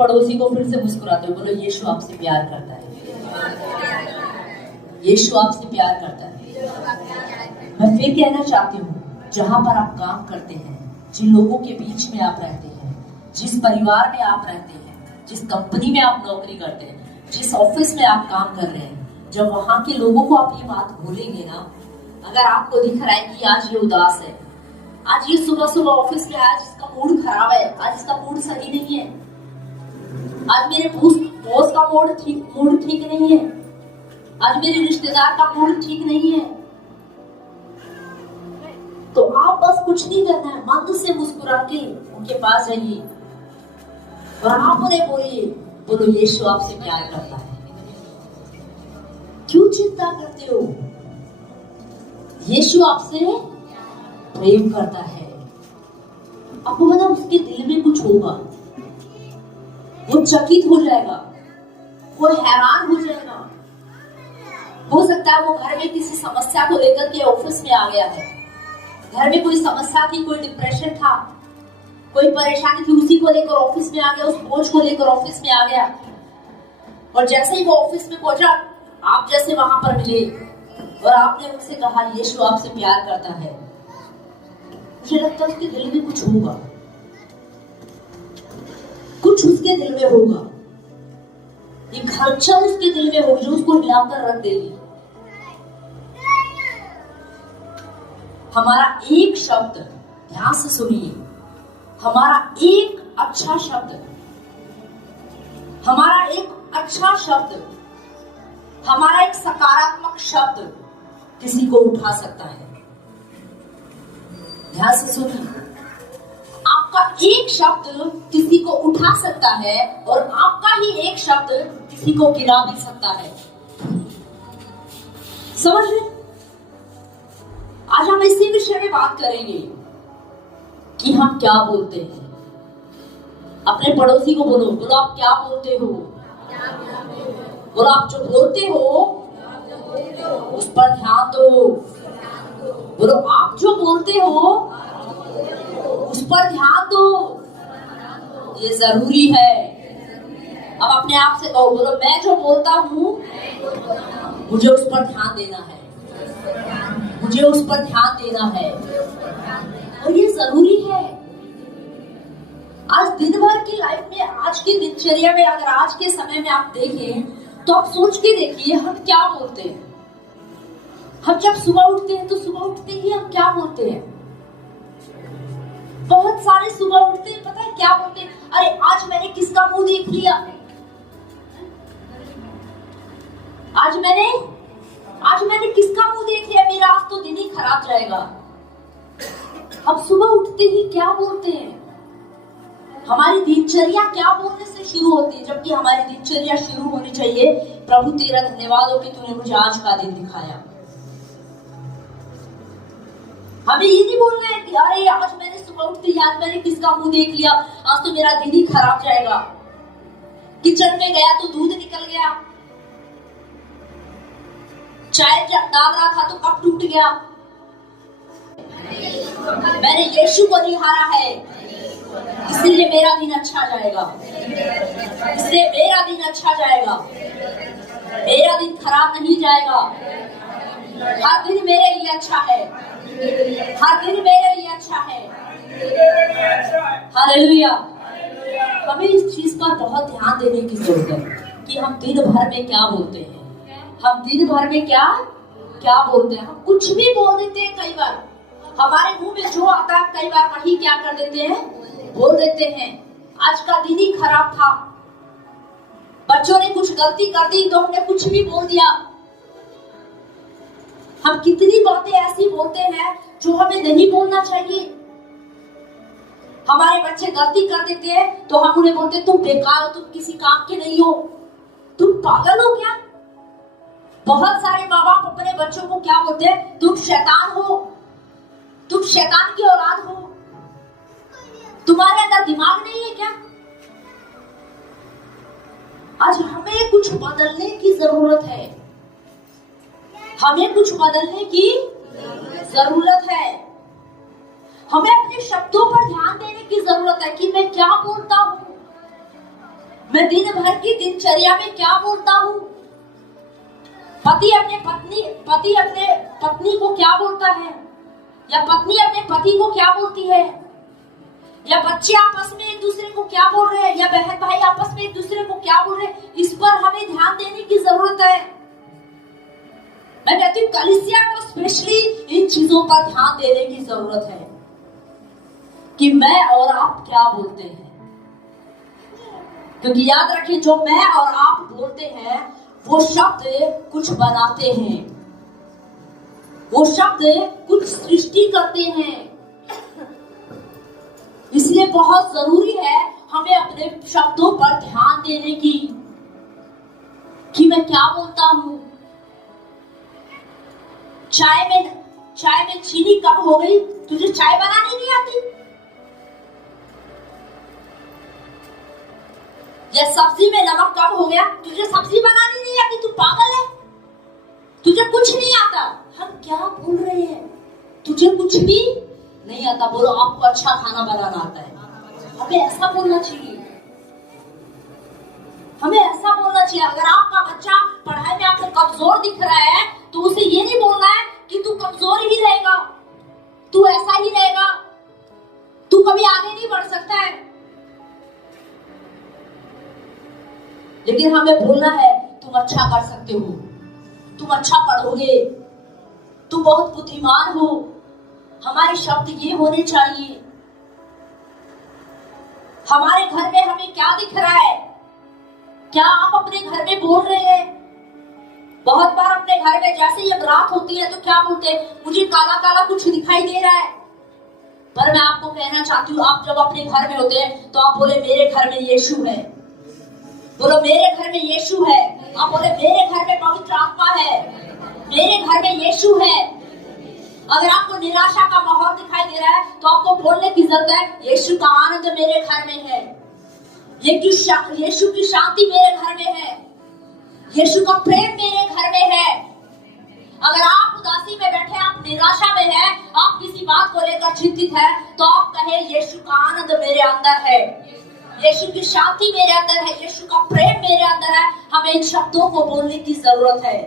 पड़ोसी को फिर से मुस्कुराते हो, बोलो यीशु आपसे प्यार करता है, यीशु आपसे प्यार करता है। मैं फिर कहना चाहती हूँ, जहां पर आप काम करते हैं, जिन लोगों के बीच में आप रहते हैं, जिस परिवार में आप रहते हैं, जिस कंपनी में आप नौकरी करते हैं, जिस ऑफिस में आप काम कर रहे हैं, जब वहां के लोगों को आप ये बात बोलेंगे ना, अगर आपको दिख रहा है कि आज ये उदास है, आज ये सुबह सुबह ऑफिस में आज इसका मूड खराब है, आज इसका मूड सही नहीं है, आज मेरे बॉस का मूड ठीक नहीं है, आज मेरे रिश्तेदार का मूड ठीक नहीं है, तो आप बस कुछ नहीं करना है, मन से मुस्कुरा के उनके पास जाइए और आप उन्हें बोलिए, बोलो यीशु आपसे प्यार करता है। क्यों चिंता करते हो? यीशु आपसे प्रेम करता है। आपको पता उसके दिल में कुछ होगा, वो चकित हो जाएगा, वो हैरान हो जाएगा। हो सकता है वो घर में किसी समस्या को लेकर के ऑफिस में आ गया है, घर में कोई समस्या थी, कोई डिप्रेशन था, कोई परेशानी थी, उसी को लेकर ऑफिस में आ गया, उस बोझ को लेकर ऑफिस में आ गया, और जैसे ही वो ऑफिस में पहुंचा, आप जैसे वहां पर मिले और आपने उनसे कहा यीशु आपसे प्यार करता है, मुझे लगता है उसके दिल में कुछ होगा, कुछ उसके दिल में होगा, एक हलचल उसके दिल में होगी जो उसको हिलाकर रख देगी। हमारा एक शब्द, ध्यान से सुनिए, हमारा एक अच्छा शब्द, हमारा एक अच्छा शब्द, हमारा एक सकारात्मक शब्द किसी को उठा सकता है। ध्यान से सुनिए, आपका एक शब्द किसी को उठा सकता है और आपका ही एक शब्द किसी को गिरा भी सकता है। समझ रहे? आज हम इसी विषय में बात करेंगे कि हम क्या बोलते हैं। अपने पड़ोसी को बोलो, बोलो आप क्या बोलते हो, बोलो आप जो बोलते हो उस पर ध्यान दो, बोलो आप जो बोलते हो उस पर ध्यान दो, ये जरूरी है। अब अपने आप से कहो, बोलो मैं जो बोलता हूं मुझे उस पर ध्यान देना है, मुझे उस पर ध्यान देना है, और ये जरूरी है। आज दिन भर की लाइफ में, आज की दिनचर्या में, अगर आज के समय में आप देखें तो आप सोच के देखिए हम क्या बोलते हैं। हम जब सुबह उठते हैं तो सुबह उठते ही हम क्या बोलते हैं? बहुत सारे सुबह उठते हैं, पता है क्या बोलते हैं? अरे आज मैंने किसका मुंह देख लिया, आज मैंने किसका मुंह देख लिया, मेरा आज तो दिन ही खराब जाएगा। हम सुबह उठते ही क्या बोलते हैं? हमारी दिनचर्या क्या बोलने से शुरू होती है? जबकि हमारी दिनचर्या शुरू होनी चाहिए, प्रभु तेरा धन्यवाद हो कि तूने मुझे आज का दिन दिखाया। हमें ये नहीं बोलना है कि अरे आज मैंने सुबह उठते ही आज मैंने किसका मुंह देख लिया, आज तो मेरा दिन ही खराब जाएगा। किचन में गया तो दूध निकल गया, चाय डाल रहा था तो कप टूट गया, मैंने यीशु को निहारा है इसलिए मेरा दिन अच्छा जाएगा, इसलिए मेरा दिन अच्छा जाएगा, मेरा दिन खराब नहीं जाएगा। हर दिन मेरे लिए अच्छा है, हर दिन मेरे लिए अच्छा है। हालेलुया। हमें इस चीज पर बहुत ध्यान देने की जरूरत है कि हम दिन भर में क्या बोलते हैं, हम दिन भर में क्या बोलते हैं। हम कुछ भी बोल देते हैं, कई बार हमारे मुंह में जो आता है कई बार वही क्या कर देते हैं, बोल देते हैं। आज का दिन ही खराब था, बच्चों ने कुछ गलती कर दी तो हमने कुछ भी बोल दिया। हम कितनी बातें ऐसी बोलते हैं जो हमें नहीं बोलना चाहिए। हमारे बच्चे गलती कर देते हैं तो हम उन्हें बोलते हैं तुम बेकार हो, तुम किसी काम के नहीं हो, तुम पागल हो क्या। बहुत सारे माँ बाप अपने बच्चों को क्या बोलते हैं, तुम शैतान हो, तुम शैतान की औलाद हो, तुम्हारे अंदर दिमाग नहीं है क्या। आज हमें कुछ बदलने की जरूरत है, हमें कुछ बदलने की जरूरत है। हमें अपने शब्दों पर ध्यान देने की जरूरत है कि मैं क्या बोलता हूं। मैं दिन भर की दिनचर्या में क्या बोलता हूँ? पति अपने पत्नी को क्या बोलता है, या पत्नी अपने पति को क्या बोलती है, या बच्चे आपस में एक दूसरे को क्या बोल रहे हैं, या बहन भाई आपस में एक दूसरे को क्या बोल रहे हैं, इस पर हमें ध्यान देने की जरूरत है। मैं कहती हूँ कलीसिया को स्पेशली इन चीजों पर ध्यान देने की जरूरत है कि मैं और आप क्या बोलते हैं। क्योंकि याद रखिए, जो मैं और आप बोलते हैं वो शब्द कुछ बनाते हैं, वो शब्द कुछ सृष्टि करते हैं। इसलिए बहुत जरूरी है हमें अपने शब्दों पर ध्यान देने की कि मैं क्या बोलता हूं। चाय में चीनी कम हो गई, तुझे चाय बनानी नहीं आती? या सब्जी में नमक कम हो गया, तुझे सब्जी बनानी नहीं आती? तू पागल है, तुझे कुछ नहीं आता। हम क्या बोल रहे हैं? तुझे कुछ भी नहीं आता? बोलो आपको अच्छा खाना बनाना आता है। हमें ऐसा बोलना चाहिए, हमें ऐसा बोलना चाहिए। अगर आपका बच्चा पढ़ाई में आपको कमजोर दिख रहा है तो उसे ये नहीं बोलना है कि तू कमजोर ही रहेगा, तू ऐसा ही रहेगा, तू कभी आगे नहीं बढ़ सकता है। लेकिन हमें बोलना है तुम अच्छा कर सकते हो, तुम अच्छा पढ़ोगे, तुम बहुत बुद्धिमान हो। हमारे शब्द ये होने चाहिए। हमारे घर में हमें क्या दिख रहा है? क्या आप अपने घर में बोल रहे हैं? बहुत बार अपने घर में जैसे ही रात होती है तो क्या बोलते हैं? मुझे काला काला कुछ दिखाई दे रहा है। पर मैं आपको कहना चाहती हूँ, आप जब अपने घर में होते हैं तो आप बोले मेरे घर में यीशु है। बोलो मेरे घर में यीशु है। आप बोले मेरे घर में पवित्र आत्मा है, मेरे घर में यीशु है। अगर आपको निराशा का माहौल दिखाई दे रहा है तो आपको बोलने की जरूरत है यीशु का आनंद मेरे घर में है, यीशु की शांति मेरे घर में है, यीशु का प्रेम मेरे घर में है। अगर आप उदासी में बैठे, आप निराशा में हैं, आप किसी बात को लेकर चिंतित हैं, तो आप कहे यीशु का आनंद मेरे अंदर है, यीशु की शांति मेरे अंदर है, यीशु का प्रेम मेरे अंदर है। हमें इन शब्दों को बोलने की जरूरत है।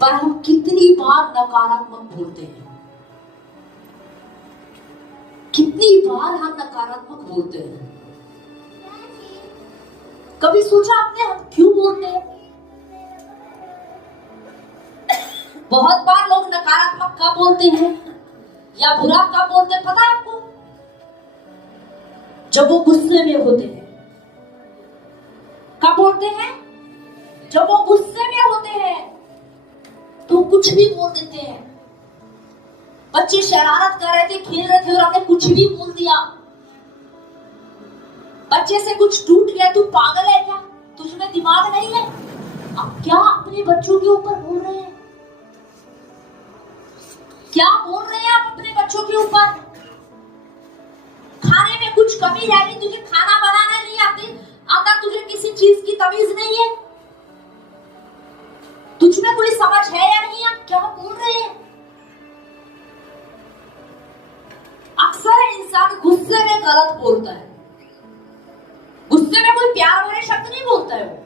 पर हम कितनी बार नकारात्मक बोलते हैं, कितनी बार हम नकारात्मक बोलते हैं। कभी सोचा आपने हम क्यों बोलते हैं? बहुत बार लोग नकारात्मक कब बोलते हैं या बुरा कब बोलते हैं, पता है आपको? जब वो गुस्से में होते हैं। कब बोलते हैं? जब वो गुस्से में होते हैं तो कुछ भी बोल देते हैं। बच्चे शरारत कर रहे थे, खेल रहे थे और हमने कुछ भी बोल दिया। बच्चे से कुछ टूट गया, तू पागल है क्या, तुझमें दिमाग नहीं है? अब क्या अपने बच्चों के ऊपर बोल रहे हैं? क्या बोल रहे हैं आप अपने बच्चों के ऊपर? खाने में कुछ कमी रह गई, तुझे खाना बनाना नहीं आता, तुझे किसी चीज की तमीज नहीं है, तुझमें कोई समझ है या नहीं? आप क्या बोल रहे हैं? अक्सर इंसान गुस्से में गलत बोलता है। गुस्से में कोई प्यार भरे शब्द नहीं बोलता है वो,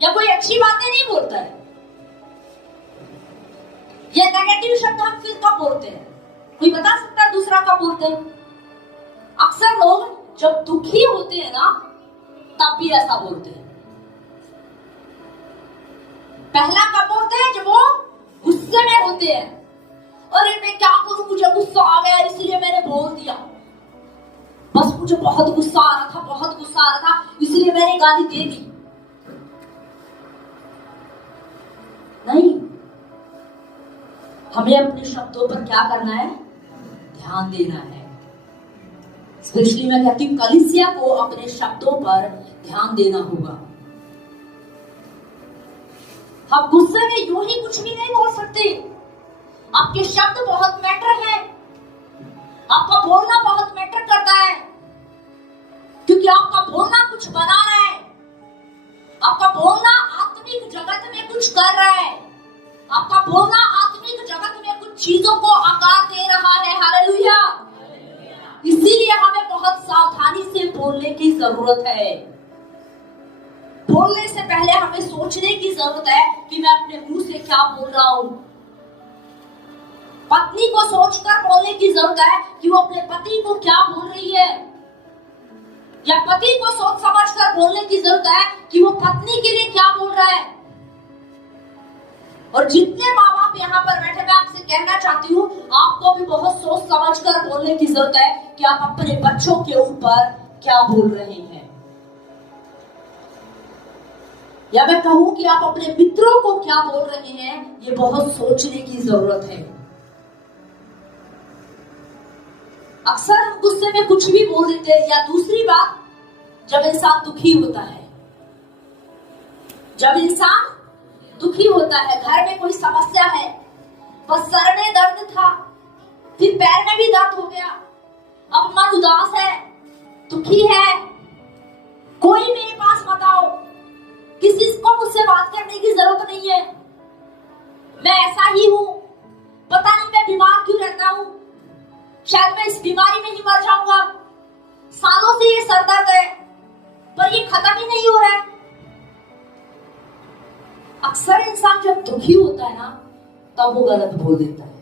या कोई अच्छी बातें नहीं बोलता है। ये नेगेटिव शब्द हम फिर कब बोलते हैं? कोई बता सकता है दूसरा कब बोलते हैं? अक्सर लोग जब दुखी होते हैं ना तब भी ऐसा बोलते हैं। पहला कब बोलते हैं? जब वो गुस्से में होते हैं। अरे मैं क्या करूं, मुझे गुस्सा आ गया इसलिए मैंने बोल दिया, बस मुझे बहुत गुस्सा आ रहा था, बहुत गुस्सा आ रहा था इसलिए मैंने गाली दे दी। नहीं, हमें अपने शब्दों पर क्या करना है? ध्यान देना है। स्पेशली मैं कहती हूँ कलीसिया को अपने शब्दों पर ध्यान देना होगा। हम गुस्से में यूं ही कुछ भी नहीं बोल सकते। आपके शब्द बहुत मैटर है, आपका बोलना बहुत मैटर करता है, क्योंकि आपका बोलना कुछ बना रहा है, आपका बोलना आत्मिक जगत में कुछ कर रहा है, आपका बोलना आत्मिक जगत में कुछ चीजों को आकार दे रहा है। हालेलुया। इसीलिए हमें बहुत सावधानी से बोलने की जरूरत है। बोलने से पहले हमें सोचने की जरूरत है कि मैं अपने मुंह से क्या बोल रहा हूं। पत्नी को सोचकर बोलने की जरूरत है कि वो अपने पति को क्या बोल रही है, या पति को सोच समझकर बोलने की जरूरत है कि वो पत्नी के लिए क्या बोल रहा है। और जितने माँ बाप यहाँ पर बैठे, मैं आपसे कहना चाहती हूँ, आपको भी बहुत सोच समझकर बोलने की जरूरत है कि आप अपने बच्चों के ऊपर क्या बोल रहे हैं, या मैं कहूं कि आप अपने मित्रों को क्या बोल रहे हैं। ये बहुत सोचने की जरूरत है। अक्सर हम गुस्से में कुछ भी बोल देते हैं। या दूसरी बात, जब इंसान दुखी होता है, जब इंसान दुखी होता है, घर में कोई समस्या है, बस सर में दर्द था, फिर पैर में भी दर्द हो गया, अब मन उदास है, दुखी है, कोई मेरे पास मत आओ, किसी को मुझसे बात करने की जरूरत नहीं है, मैं ऐसा ही हूं, पता नहीं मैं बीमार क्यों रहता हूं, शायद मैं इस बीमारी में ही मर जाऊंगा, सालों से ये सर दर्द है पर ये खत्म ही नहीं हो रहा है। अक्सर इंसान जब दुखी होता है ना, तब वो गलत बोल देता है।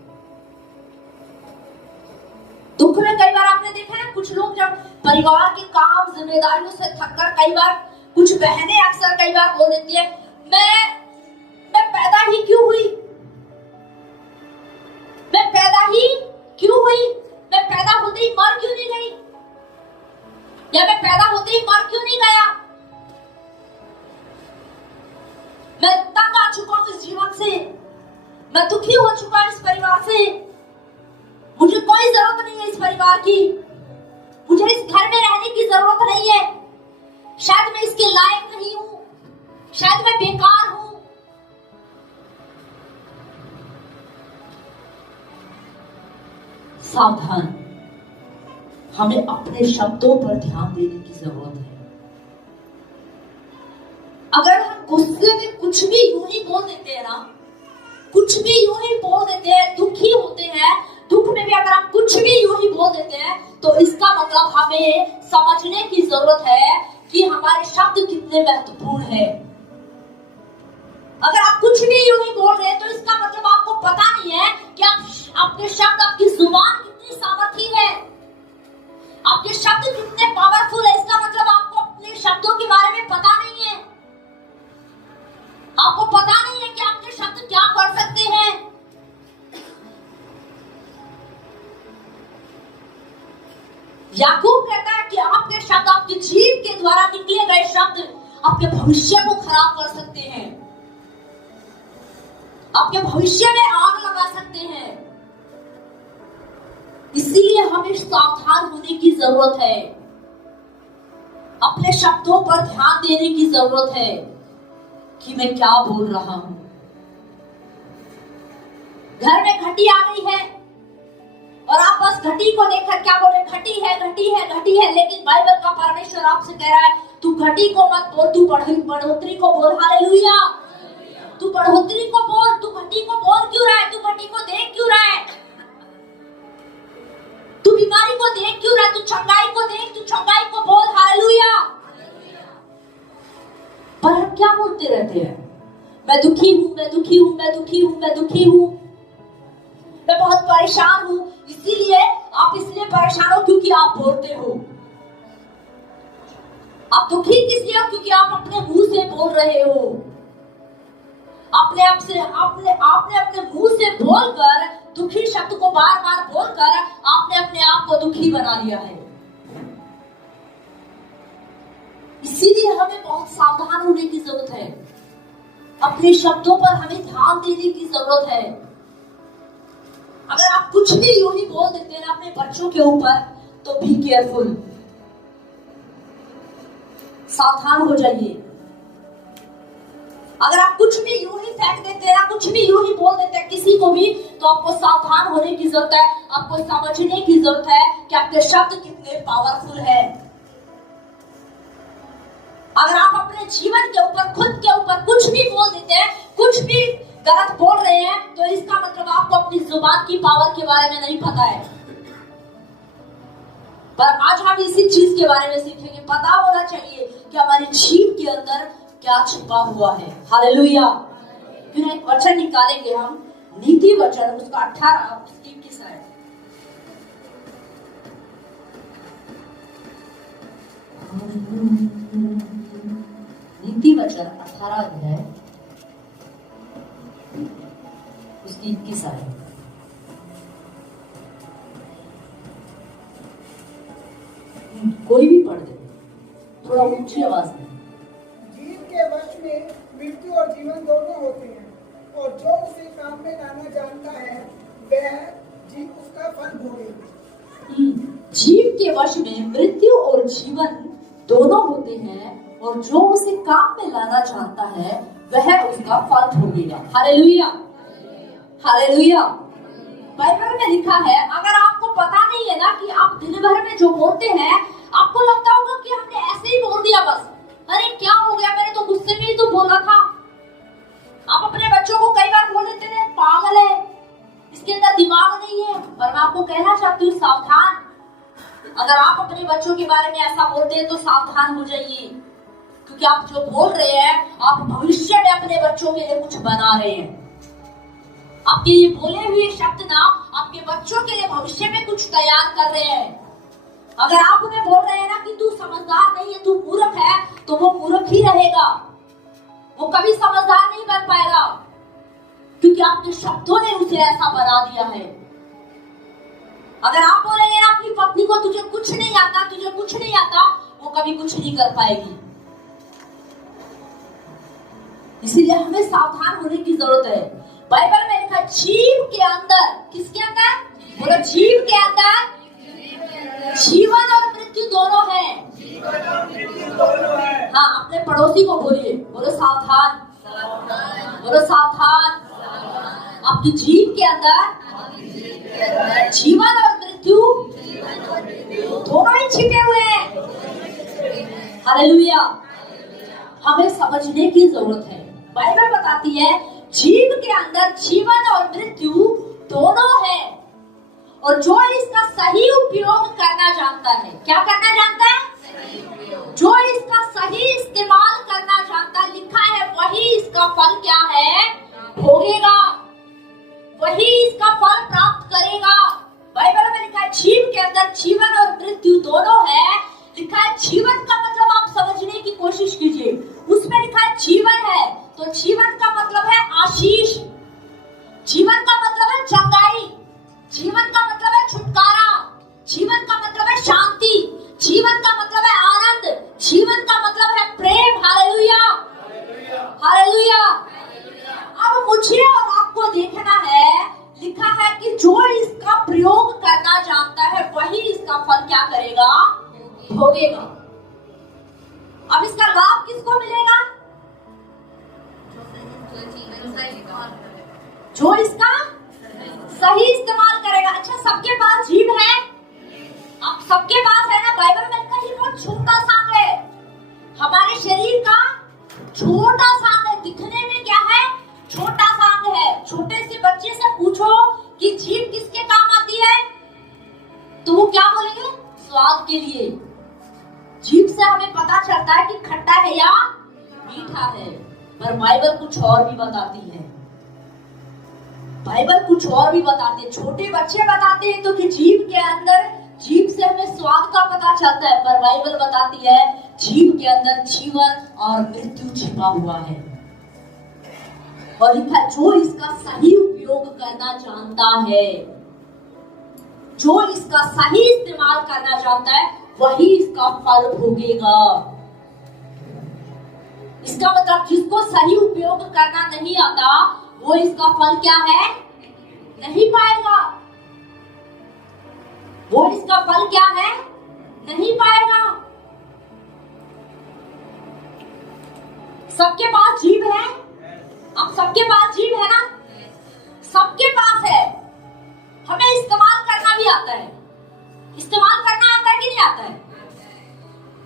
दुख में कई बार आपने देखा है, कुछ लोग जब परिवार के काम जिम्मेदारियों से थककर, कई बार कुछ बहनें अक्सर कई बार बोल देती है, मैं पैदा ही क्यों हुई, मैं पैदा ही क्यों हुई, मैं पैदा होते ही मर क्यों नहीं गई, या मैं पैदा होते ही मर क्यों नहीं गया, मैं तंग आ चुका हूं इस जीवन से, मैं दुखी हो चुका हूं इस परिवार से, मुझे कोई जरूरत नहीं है इस परिवार की, मुझे इस घर में रहने की जरूरत नहीं है, शायद मैं इसके लायक नहीं हूं, शायद मैं बेकार हूं। सावधान, हमें अपने शब्दों पर ध्यान देने की जरूरत है। अगर हम गुस्से में कुछ भी यूं ही बोल देते हैं ना, कुछ भी यूं ही बोल देते हैं, दुखी होते हैं, दुख में भी अगर हम कुछ भी यूं ही बोल देते हैं, तो इसका मतलब हमें समझने की जरूरत है कि हमारे शब्द कितने महत्वपूर्ण हैं। अगर आप कुछ भी यूं ही बोल रहे हैं, तो इसका मतलब आपको पता नहीं है कि आपके शब्द, आपकी जुबान कितनी सामर्थी है, आपके शब्द कितने पावरफुल है। इसका मतलब आपको अपने शब्दों के बारे में पता नहीं है, आपको पता नहीं है कि आपके शब्द क्या कर सकते हैं। याकूब कहता है कि आपके शब्द, आपकी जीभ के द्वारा निकले गए शब्द आपके भविष्य को खराब कर सकते हैं, आपके भविष्य में आग लगा सकते हैं। इसीलिए हमें सावधान होने की जरूरत है, अपने शब्दों पर ध्यान देने की जरूरत है कि मैं क्या बोल रहा हूं। घर में घटी आ गई है और आप बस घटी को देखकर क्या बोले, घटी है, घटी है, घटी है, लेकिन बाइबल का परमेश्वर आपसे कह रहा है, तू घटी को मत बोल, तू बढ़ोतरी को बोल। हालेलुया, तू बढ़ोतरी को बोल, तू घटी को बोल क्यों रहा है, तू घटी को देख क्यों रहा है, तू बीमारी को देख क्यों रहा है, तू चंगाई को देख, तू चंगाई को बोल। हालेलुया। पर हम क्या बोलते रहते हैं, मैं दुखी हूं, मैं दुखी हूं, मैं दुखी हूं, मैं दुखी हूं, मैं बहुत परेशान हूं। इसीलिए आप इसलिए परेशान हो क्योंकि आप बोलते हो। आप दुखी किस लिए हो? क्योंकि आप अपने मुंह से बोल रहे हो, अपने आप से, आपने अपने मुंह से बोलकर, दुखी शब्द को बार बार बोलकर आपने अपने आप को दुखी बना लिया है। इसीलिए हमें बहुत सावधान होने की जरूरत है, अपने शब्दों पर हमें ध्यान देने की जरूरत है। अगर आप कुछ भी यूं ही बोल देते हैं अपने बच्चों के ऊपर, तो बी केयरफुल, सावधान हो जाइए। अगर आप कुछ भी यूं ही फेंक देते हैं, कुछ भी यूं ही बोल देते हैं किसी को भी, तो आपको सावधान होने की जरूरत है, आपको समझने की जरूरत है कि आपके शब्द कितने पावरफुल है। अगर आप अपने जीवन के ऊपर, खुद के ऊपर कुछ भी बोल देते हैं, कुछ भी गलत बोल रहे हैं, तो इसका मतलब आपको अपनी जुबान की पावर के बारे में नहीं पता है। पर आज हम इसी चीज के बारे में सीखेंगे। पता होना चाहिए कि हमारी जीभ के अंदर क्या छिपा हुआ है। हालेलुया। फिर एक वचन निकालेंगे हम, नीति वचन, उसका 18 उसकी 21 है। नीति वचन 18 है, उसकी 21 है। कोई भी पढ़ दे, थोड़ा ऊंची आवाज में। जीव के वश में मृत्यु और जीवन दोनों होते हैं, और जो उसे काम में लाना जानता है वह जीव उसका फल भोगेगा। जीव के वश में मृत्यु और जीवन दोनों होते हैं, और जो उसे काम में लाना चाहता है वह उसका फल भोगेगा। Hallelujah, hallelujah. बाइबल में लिखा है, अगर आपको पता नहीं है ना कि आप दिन भर में जो बोलते हैं, आपको लगता होगा कि हमने ऐसे ही बोल दिया बस, अरे क्या हो गया, मैंने तो गुस्से में ही तो बोला था। आप अपने बच्चों को कई बार बोल देते हैं पागल है, इसके अंदर दिमाग नहीं है। पर मैं आपको कहना चाहती हूँ, सावधान। अगर आप अपने बच्चों के बारे में ऐसा बोलते हैं तो सावधान हो जाइए, क्योंकि आप जो बोल रहे हैं, आप भविष्य में अपने बच्चों के लिए कुछ बना रहे हैं। आपके ये बोले हुए शब्द ना आपके बच्चों के लिए भविष्य में कुछ तैयार कर रहे हैं। अगर आप उन्हें बोल रहे हैं ना कि तू समझदार नहीं है, तू मूर्ख है, तो वो मूर्ख ही रहेगा, वो कभी समझदार नहीं बन पाएगा, क्योंकि आपके शब्दों ने उसे ऐसा बना दिया है। अगर आप बोलेंगे ना अपनी पत्नी को तुझे कुछ नहीं आता, तुझे कुछ नहीं आता, वो कभी कुछ नहीं कर पाएगी। इसीलिए हमें सावधान होने की जरूरत है। बाइबल में लिखा है, जीव के अंदर, किसके अंदर? बोलो, जीव के अंदर जीवन और मृत्यु दोनों है। हाँ, अपने पड़ोसी को बोलिए, बोलो सावधान, बोलो सावधान। आपकी जीव के अंदर जीवन और मृत्यु दोनों ही छिपे हुए हैं। हालेलुया। हमें समझने की जरूरत है। बाइबल बताती है, जीव के अंदर जीवन और मृत्यु दोनों है, और जो इसका सही उपयोग करना जानता है, क्या करना जानता है? जो इसका सही इस्तेमाल करना जानता है, लिखा है वही इसका फल क्या है? भोगेगा, वही इसका फल प्राप्त करेगा। बाइबल में लिखा है, जीव के अंदर जीवन और मृत्यु दोनों है। लिखा है जीवन का मतलब आप समझने की कोशिश कीजिए, उसमें लिखा है जीवन है, तो जीवन का मतलब है आशीष, जीवन का मतलब है चंगाई, जीवन का मतलब है छुटकारा, जीवन का मतलब है शांति, जीवन का मतलब है आनंद, जीवन का मतलब है प्रेम। Hallelujah, hallelujah. अब मुझे और आपको देखना है, लिखा है कि जो इसका प्रयोग करना जानता है वही इसका फल क्या करेगा? भोगेगा। अब इसका लाभ किसको मिलेगा? जो इसका सही इस्तेमाल करेगा। अच्छा, सबके पास जीभ है? अब सबके पास है ना? बाइबल में कहीं बहुत छोटा सांग है, हमारे शरीर का छोटा सांग है, दिखने में क्या है? छोटा सांग है। छोटे से बच्चे से पूछो कि जीभ किसके काम आती है, तो वो क्या बोलेंगे? स्वाद के लिए। जीभ से हमें पता चलता है कि खट्टा है या मीठा है, पर बाइबल कुछ और भी बताती है। बाइबल कुछ और भी बताते हैं, छोटे बच्चे बताते हैं तो कि जीभ के अंदर, जीभ से हमें स्वाद का पता चलता है, पर बाइबल बताती है जीभ के अंदर जीवन और मृत्यु छिपा हुआ है। और लिखा, जो इसका सही उपयोग करना जानता है, जो इसका सही इस्तेमाल करना जानता है वही इसका फल भोगेगा। इसका मतलब जिसको सही उपयोग करना नहीं आता, वो इसका फल क्या है? नहीं पाएगा। वो इसका फल क्या है? नहीं पाएगा। सबके पास जीभ है? अब सबके पास जीभ है ना? सबके पास है। हमें इस्तेमाल करना भी आता है। इस्तेमाल करना आता है कि नहीं आता है?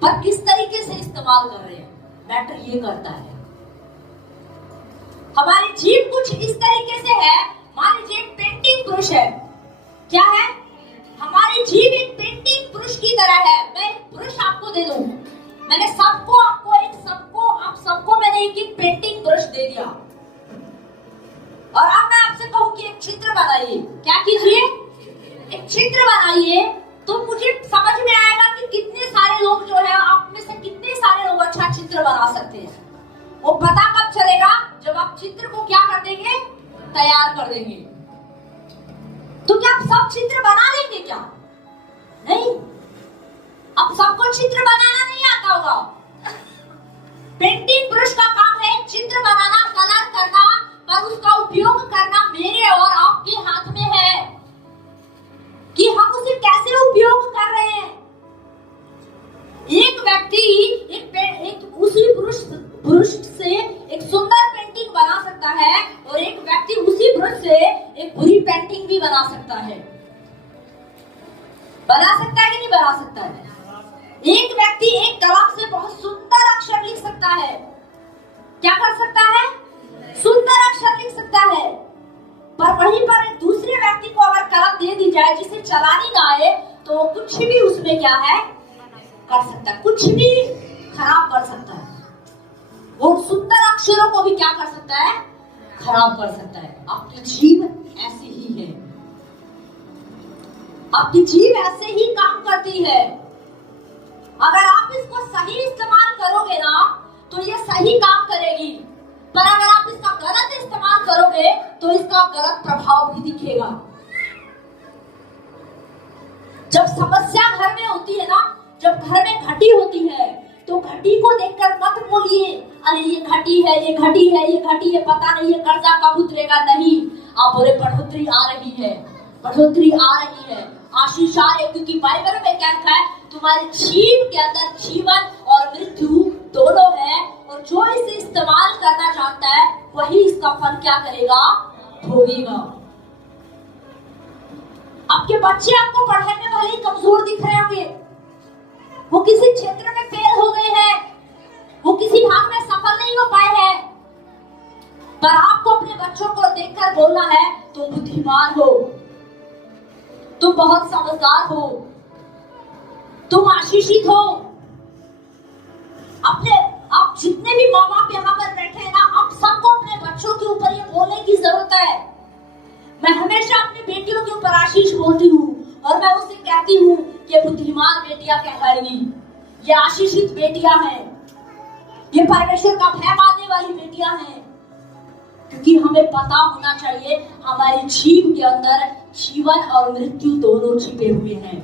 पर किस तरीके से इस्तेमाल कर रहे हैं, मैटर ये करता है। हमारी जीभ कुछ इस तरीके से है, मान लीजिए पेंटिंग ब्रश है। क्या है? हमारी जीभ एक पेंटिंग ब्रश की तरह बनाइए। क्या कीजिए? एक चित्र बनाइए, तो मुझे समझ में आएगा कि कितने सारे लोग जो है, आप में से कितने सारे लोग अच्छा चित्र बना सकते हैं। वो पता कब चलेगा? जब आप चित्र को क्या कर देंगे? तैयार कर देंगे। तो क्या आप सब चित्र बना लेंगे क्या? नहीं, अब सबको चित्र बनाना नहीं आता होगा। पेंटिंग ब्रश का काम है चित्र बनाना, कलर करना, पर उसका उपयोग करना मेरे और आपके हाथ में है कि हम उसे कैसे उपयोग कर रहे हैं। एक व्यक्ति एक उसी ब्रश से एक सुंदर पेंटिंग बना सकता है और एक व्यक्ति उसी ब्रश से एक बुरी पेंटिंग भी बना सकता है। बना सकता है कि नहीं बना सकता है? एक व्यक्ति एक कलम से बहुत सुंदर अक्षर लिख सकता है। क्या कर सकता है? सुंदर अक्षर लिख सकता है। पर वहीं पर एक दूसरे व्यक्ति को अगर कलम दे दी जाए जिसे चलानी ना आए, तो कुछ भी उसमें क्या है कर सकता है, कुछ भी खराब कर सकता है। वो सुंदर अक्षरों को भी क्या कर सकता है? खराब कर सकता है। आपकी जीभ ऐसी ही है, आपकी जीभ ऐसे ही काम करती है। अगर आप इसको सही इस्तेमाल करोगे ना, तो ये सही काम करेगी, पर अगर आप इसका गलत इस्तेमाल करोगे तो इसका गलत प्रभाव भी दिखेगा। जब समस्या घर में होती है ना, जब घर में घटी होती है, तो घटी को देखकर मत बोलिए अरे ये घटी है, ये घटी है, ये घटी है, पता नहीं ये कर्जा कब उतरेगा। नहीं, आप बोले बढ़ोतरी आ रही है, बढ़ोतरी आ रही है, आशीष आ रही है, क्योंकि बाइबल में क्या लिखा है? तुम्हारी जीभ के अंदर जीवन और मृत्यु दोनों है, और जो इसे इस्तेमाल करना चाहता है वही इसका फल क्या करेगा? भोगेगा। आपके बच्चे आपको पढ़ाई में भले ही कमजोर दिख रहे होंगे, वो किसी क्षेत्र में फेल हो गए हैं, वो किसी भाग में सफल नहीं हो पाए हैं, पर आपको अपने बच्चों को देखकर बोलना है तुम बुद्धिमान हो, तुम बहुत समझदार हो, तुम आशीषित हो। आप जितने भी माँ बाप यहाँ पर बैठे हैं ना, आप सबको अपने बच्चों के ऊपर ये बोलने की जरूरत है। मैं हमेशा अपनी बेटियों के ऊपर आशीष बोलती हूँ और मैं उसे कहती हूँ कि बुद्धिमान बेटियां कहलाएंगी, ये आशीषित बेटियां हैं, ये परमेश्वर का भय मानने वाली बेटियां हैं, क्योंकि हमें पता होना चाहिए हमारी जीभ के अंदर जीवन और मृत्यु दोनों छिपे हुए हैं।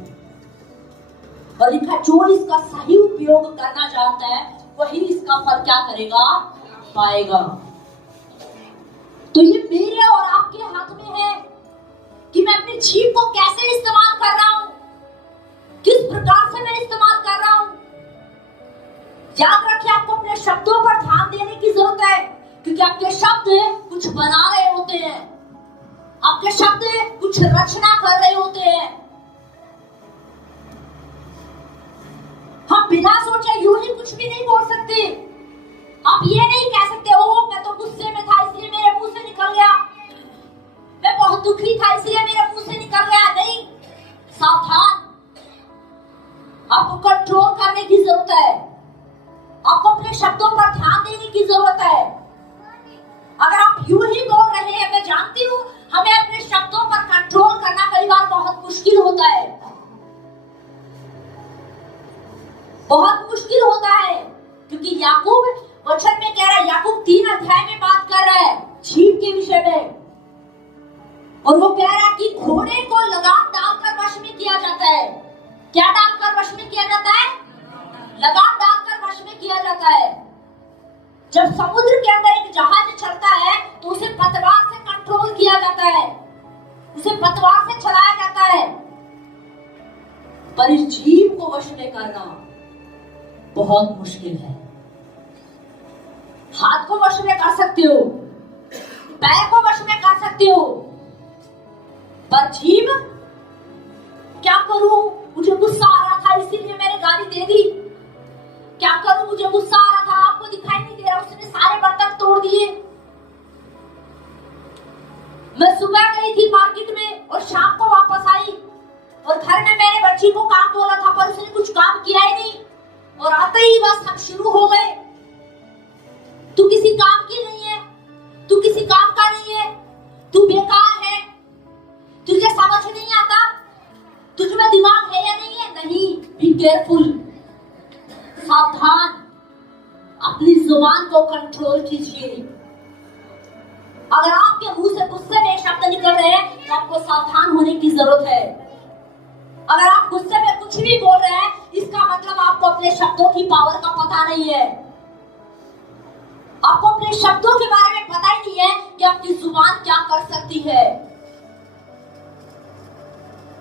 और लिखा जो इसका सही उपयोग करना चाहता है वही इसका फल क्या करेगा? पाएगा। तो ये मेरे और आपके हाथ में है कि मैं अपनी जीभ को कैसे इस्तेमाल कर रहा हूं, किस प्रकार से मैं इस्तेमाल कर रहा हूं। याद रखिए, आपको अपने शब्दों पर ध्यान देने की जरूरत है, क्योंकि आपके शब्द कुछ बना रहे होते हैं, आपके शब्द कुछ रचना कर रहे होते हैं। हम बिना सोचे यूं ही कुछ भी नहीं बोल सकते। आप ये नहीं कह सकते ओ मैं तो गुस्से में था इसलिए मेरे मुंह से निकल गया, मैं बहुत दुखी था इसलिए मेरे मुंह से निकल गया। नहीं, सावधान, आपको कंट्रोल करने की जरूरत है, आपको अपने शब्दों पर ध्यान देने की जरूरत है। अगर आप यूं ही बोल रहे हैं, मैं जानती हूं हमें अपने शब्दों पर कंट्रोल करना कई बार बहुत मुश्किल होता है, बहुत मुश्किल होता है, क्योंकि याकूब वचन में कह रहा है, याकूब 3 अध्याय में बात कर रहा है जीभ के विषय में, और वो कह रहा है कि घोड़े को लगाम डालकर वश में किया जाता है। क्या डालकर वश में किया जाता है? लगाम डालकर वश में किया जाता है। जब समुद्र के अंदर एक जहाज चलता है तो उसे पतवार से कंट्रोल किया जाता है, उसे पतवार से चलाया जाता है, पर इस जीभ को वश में करना बहुत मुश्किल है। हाथ को वश में कर सकते हो, पैर को वश में कर सकते हो, पर जीभ क्या करूं, मुझे गुस्सा आ रहा था इसीलिए मैंने गाली दे दी, क्या करूं मुझे गुस्सा आ रहा था, आपको दिखाई नहीं दे रहा उसने सारे बर्तन तोड़ दिए। मैं सुबह गई थी मार्केट में और शाम को वापस आई और घर में मैंने बच्ची को काम बोला था पर उसने कुछ काम किया ही नहीं, और आते ही बस हम शुरू हो गए, तू किसी काम की नहीं है, तू किसी काम का नहीं है, तू बेकार है, केयरफुल, सावधान, अपनी जुबान को कंट्रोल कीजिए। अगर आपके मुंह से गुस्से में शब्द निकल रहे हैं तो आपको सावधान होने की जरूरत है। अगर आप गुस्से में कुछ भी बोल रहे हैं, इसका मतलब आपको अपने शब्दों की पावर का पता नहीं है। आपको अपने शब्दों के बारे में पता ही नहीं है कि आपकी जुबान क्या कर सकती है।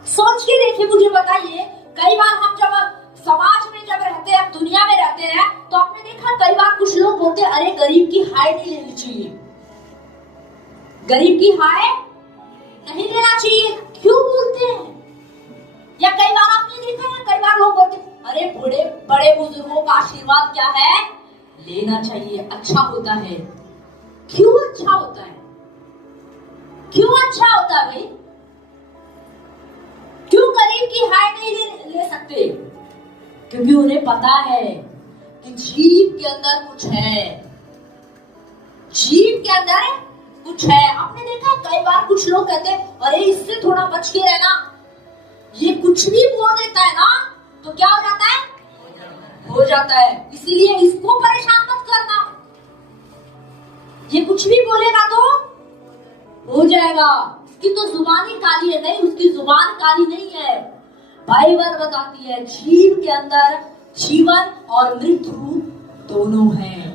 सोच के देखिए, मुझे बताइए, कई बार हम जब समाज में जब रहते हैं, दुनिया में रहते हैं, तो आपने देखा कई बार कुछ लोग बोलते हैं, अरे गरीब की हाय नहीं लेनी चाहिए, गरीब की हाय नहीं लेना चाहिए। क्यों बोलते हैं? या कई बार आपने देखा है, कई बार लोग बोलते हैं, अरे बड़े बुजुर्गों का आशीर्वाद क्या है, लेना चाहिए, अच्छा होता है। क्यों अच्छा होता है? क्यों अच्छा होता है भाई? क्यों गरीब की हाय नहीं ले सकते? क्योंकि उन्हें पता है कि जीव के अंदर कुछ है, जीव के अंदर कुछ है। आपने देखा कई बार कुछ लोग कहते हैं, अरे इससे थोड़ा बच के रहना, ये कुछ भी बोल देता है ना, तो क्या हो जाता है? हो जाता है। इसीलिए इसको परेशान मत करना, ये कुछ भी बोलेगा तो हो जाएगा, इसकी तो जुबान ही काली है। नहीं, उसकी जुबान काली नहीं है। बाइबल बताती है जीव के अंदर जीवन और मृत्यु दोनों हैं।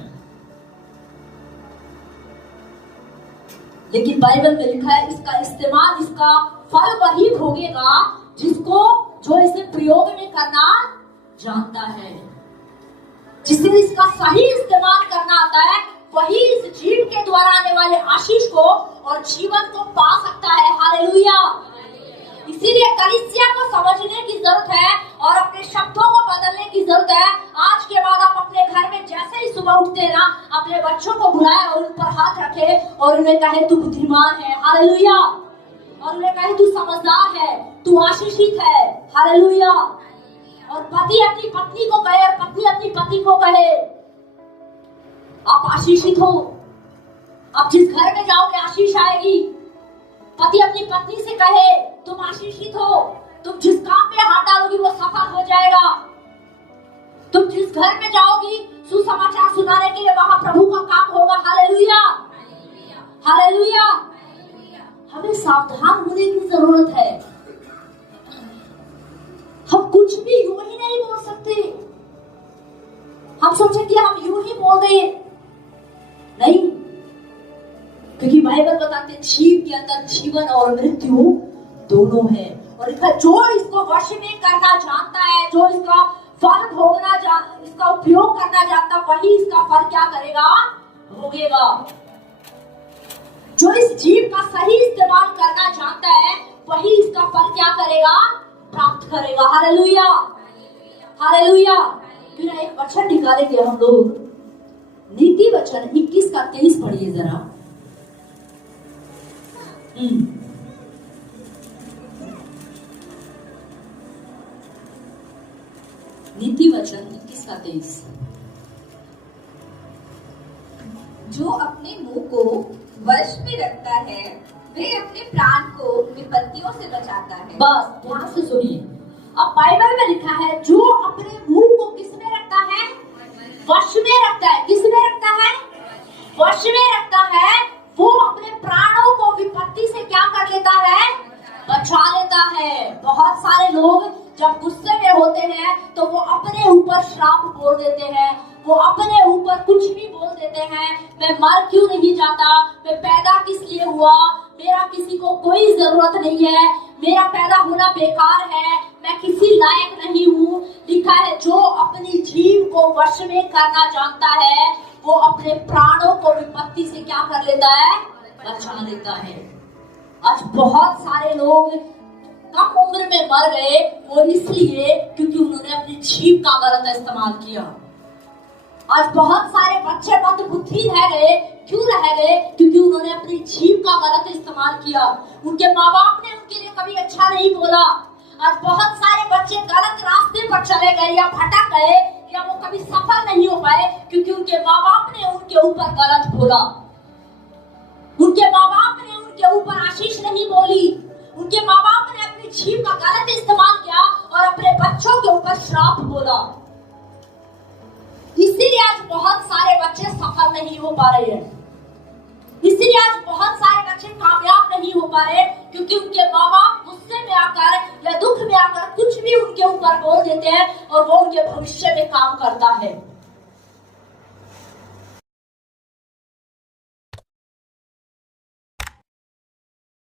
लेकिन बाइबल में लिखा है, इसका इस्तेमाल, इसका फल वही भोगेगा जो इसे प्रयोग में करना जानता है। जिसे इसका सही इस्तेमाल करना आता है, वही इस जीव के द्वारा आने वाले आशीष को और जीवन को पा सकता है। हालेलुया। इसीलिए कलीसिया को समझने की जरूरत है और अपने शब्दों को बदलने की जरूरत है। आज के बाद आप अपने घर में जैसे ही सुबह उठते हैं ना, अपने बच्चों को बुलाए और उन पर हाथ रखे और उन्हें कहे तू बुद्धिमान है। हालेलुया। और उन्हें कहे तू समझदार है, तू आशीषित है। हालेलुया। और पति अपनी पत्नी को कहे और पत्नी अपनी पति को कहे, आप आशीषित हो, आप जिस घर में जाओगे आशीष आएगी। पति अपनी पत्नी से कहे, तुम आशीषित हो, तुम जिस काम में हाथ डालोगी वो सफल हो जाएगा। तुम जिस घर में जाओगी सुसमाचार सुनाने के लिए, वहां प्रभु का काम होगा। हालेलुया। हालेलुया। हमें सावधान होने की जरूरत है। हम कुछ भी यूं ही नहीं बोल सकते। हम सोचे कि हम यूं ही बोल दें, नहीं, क्योंकि बाइबल बताते हैं जीव के अंदर जीवन और मृत्यु दोनों है। और जो इसको वश में करना जानता है, जो इसका फल भोगना इसका उपयोग करना जानता, वही इसका फल क्या करेगा? भोगेगा। जो इस जीव का सही इस्तेमाल करना जानता है, वही इसका फल क्या करेगा? प्राप्त करेगा। हालेलुया। हालेलुया। क्यों ना एक वचन निकालेंगे हम लोग, नीति वचन 21 का 23 पढ़िए जरा। नीति वचन 21 का 23। जो अपने मुंह को वश में रखता है, वह अपने प्राण को विपत्तियों से बचाता है। बस ध्यान से सुनिए, अब बाइबल में लिखा है, जो अपने मुंह को किस में रखता है? वश में रखता है। किस में रखता है? वश में रखता है। वो अपने प्राणों को विपत्ति से क्या कर लेता है? बचा लेता है। बहुत सारे लोग जब गुस्से में होते हैं तो वो अपने ऊपर श्राप बोल देते हैं, वो अपने ऊपर कुछ भी बोल देते हैं। मैं मर क्यों नहीं जाता, मैं पैदा किस लिए हुआ, मेरा किसी को कोई जरूरत नहीं है, मेरा पैदा होना बेकार है, मैं किसी लायक नहीं हूँ। लिखा है, जो अपनी जीव को वश में करना जानता है, वो अपने प्राणों को विपत्ति से क्या कर लेता है? बचा लेता है। आज बहुत सारे लोग कम उम्र में मर गए, वो इसलिए क्योंकि उन्होंने अपनी जीभ का गलत इस्तेमाल किया। आज बहुत सारे बच्चे मंदबुद्धि रह गए, क्यों रह गए? क्योंकि उन्होंने अपनी जीभ का गलत इस्तेमाल किया। उनके माँ बाप ने उनके लिए कभी अच्छा नहीं बोला। आज बहुत सारे बच्चे गलत रास्ते पर चले गए या भटक गए, या वो कभी सफल नहीं हो पाए क्योंकि उनके माँ बाप ने उनके ऊपर गलत बोला, उनके माँ बाप ने उनके ऊपर आशीष नहीं बोली, उनके माँ बाप ने अपनी जीभ का गलत इस्तेमाल किया और अपने बच्चों के ऊपर श्राप बोला। इसीलिए आज बहुत सारे बच्चे सफल नहीं हो पा रहे हैं, इसीलिए आज बहुत सारे बच्चे कामयाब नहीं हो पा रहे, क्योंकि उनके माँ बाप गुस्से में आकर या दुख में आकर कुछ भी उनके ऊपर बोल देते हैं और वो उनके भविष्य में काम करता है।